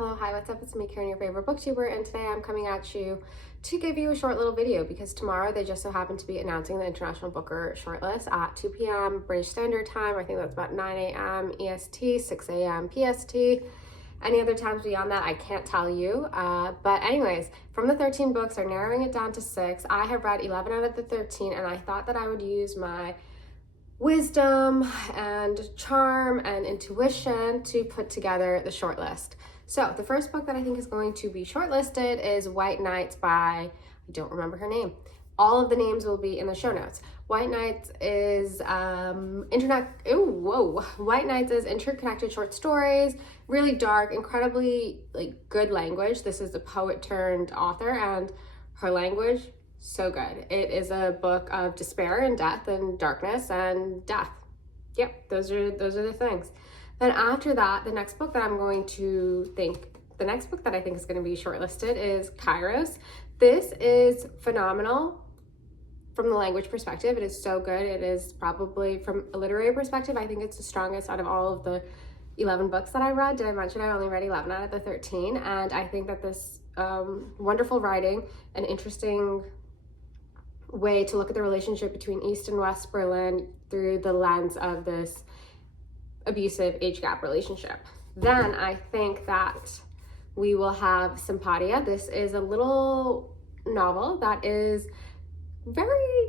Hello, hi, what's up? It's me, Karen, your favorite booktuber, and today I'm coming at you to give you a short little video because tomorrow they just so happen to be announcing the International Booker shortlist at 2 p.m. British Standard Time. I think that's about 9 a.m. EST, 6 a.m. PST. Any other times beyond that, I can't tell you. But anyways, from the 13 books, they're narrowing it down to 6. I have read 11 out of the 13, and I thought that I would use my wisdom and charm and intuition to put together the shortlist. So the first book that I think is going to be shortlisted is White Nights by, I don't remember her name. All of the names will be in the show notes. White Nights is White Nights is interconnected short stories, really dark, incredibly good language. This is a poet turned author, and her language, so good. It is a book of despair and death and darkness and death. Yep, those are the things. Then after that, the next book that I think is going to be shortlisted is Kairos. This is phenomenal from the language perspective. It is so good. It is probably, from a literary perspective, I think it's the strongest out of all of the 11 books that I read. Did I mention I only read 11 out of the 13? And I think that this wonderful writing, an interesting way to look at the relationship between East and West Berlin through the lens of this abusive age gap relationship. Then I think that we will have Sympatia. This is a little novel that is very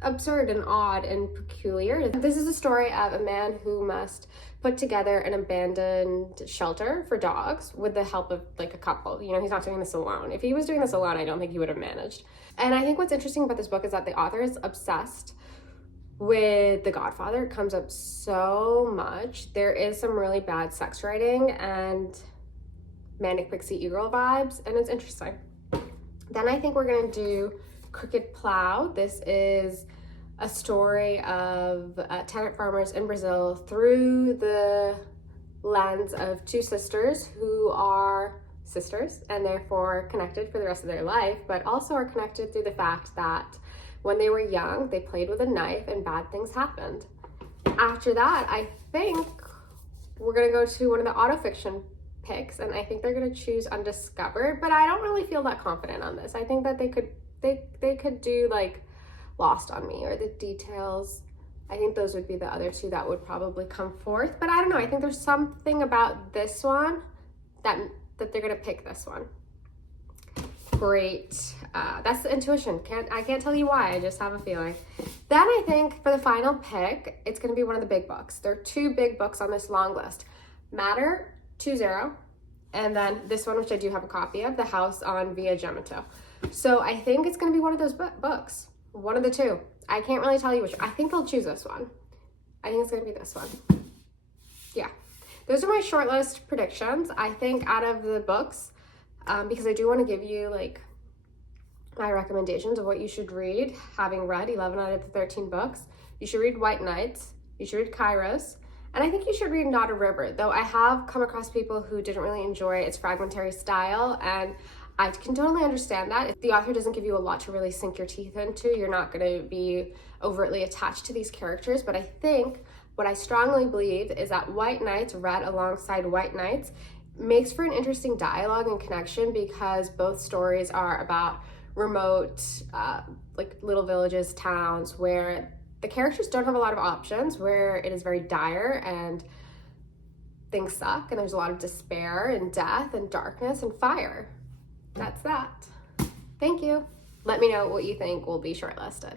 absurd and odd and peculiar. This is a story of a man who must put together an abandoned shelter for dogs with the help of a couple. You know, he's not doing this alone. If he was doing this alone, I don't think he would have managed. And I think what's interesting about this book is that the author is obsessed with The Godfather. It comes up so much. There is some really bad sex writing and Manic Pixie E-Girl vibes, and it's interesting. Then I think we're gonna do Crooked Plow. This is a story of tenant farmers in Brazil through the lens of two sisters who are sisters and therefore connected for the rest of their life, but also are connected through the fact that when they were young, they played with a knife and bad things happened. After that, I think we're gonna go to one of the autofiction picks, and I think they're gonna choose Undiscovered, but I don't really feel that confident on this. I think that they could do Lost on Me or The Details. I think those would be the other two that would probably come forth, but I don't know. I think there's something about this one that they're gonna pick this one. Great. That's the intuition. I can't tell you why, I just have a feeling. Then I think for the final pick, it's gonna be one of the big books. There are two big books on this long list. Matter 2.0, and then this one, which I do have a copy of, The House on Via Gemato. So I think it's gonna be one of those books. One of the two. I can't really tell you which. I think they'll choose this one. I think it's gonna be this one. Yeah. Those are my shortlist predictions. I think out of the books, because I do want to give you my recommendations of what you should read, having read 11 out of the 13 books. You should read White Nights, you should read Kairos, and I think you should read Not a River, though I have come across people who didn't really enjoy its fragmentary style, and I can totally understand that. If the author doesn't give you a lot to really sink your teeth into, you're not going to be overtly attached to these characters, but I think what I strongly believe is that White Nights read alongside White Nights makes for an interesting dialogue and connection, because both stories are about remote little villages, towns, where the characters don't have a lot of options, where it is very dire and things suck and there's a lot of despair and death and darkness and fire. That's that. Thank you. Let me know what you think will be shortlisted.